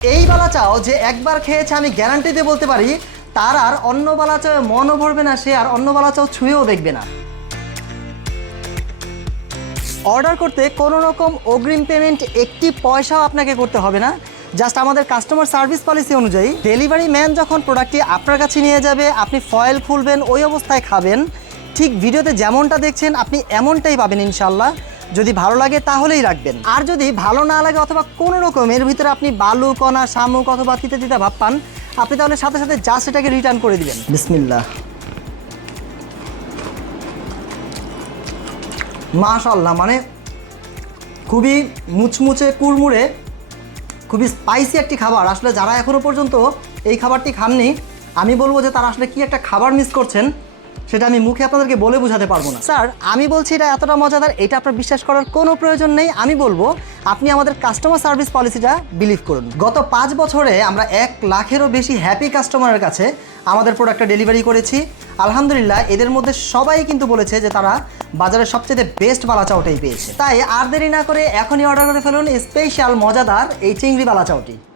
এই বালা চাও যে একবার খেয়েছে আমি গ্যারান্টি দিয়ে বলতে পারি তার আর অন্য বালা চাও মনও ভরবে না, সে আর অন্য বালা চাও ছুঁয়েও দেখবে না। অর্ডার করতে কোনো রকম অগ্রিম পেমেন্ট একটি পয়সাও আপনাকে করতে হবে না। জাস্ট আমাদের কাস্টমার সার্ভিস পলিসি অনুযায়ী ডেলিভারি ম্যান যখন প্রোডাক্টটি আপনার কাছে নিয়ে যাবে, আপনি ফয়েল খুলবেন, ওই অবস্থায় খাবেন। ঠিক ভিডিওতে যেমনটা দেখছেন আপনি এমনটাই পাবেন ইনশাল্লাহ। যদি ভালো লাগে তাহলেই রাখবেন, আর যদি ভালো না লাগে অথবা কোনো রকম এর ভিতরে আপনি বালু কণা শামুক অথবা তিতা তিতা ভাব পান, আপনি তাহলে সাথে সাথে জাস্ট এটাকে রিটার্ন করে দিবেন। বিসমিল্লাহ, মাশাআল্লাহ, মানে খুবই মুচমুচে কুড়মুড়ে, খুবই স্পাইসি একটি খাবার। আসলে যারা এখনও পর্যন্ত এই খাবারটি খাননি, আমি বলবো যে তারা আসলে কি একটা খাবার মিস করছেন, সেটা আমি মুখে আপনাদেরকে বলে বোঝাতে পারবো না। স্যার, আমি বলছি এটা এতটা মজাদার, এটা আপনার বিশ্বাস করার কোনো প্রয়োজন নেই। আমি বলবো আপনি আমাদের কাস্টমার সার্ভিস পলিসিটা বিলিভ করুন। গত 5 বছরে আমরা 1 লাখেরও বেশি হ্যাপি কাস্টমারের কাছে আমাদের প্রোডাক্টটা ডেলিভারি করেছি। আলহামদুলিল্লাহ, এদের মধ্যে সবাই কিন্তু বলেছে যে তারা বাজারের সবচেয়ে বেস্ট বালা চাউটাই পেয়েছে। তাই আর দেরি না করে এখনই অর্ডার করে ফেলুন স্পেশাল মজাদার এই চিংড়ি বালা চাউটি।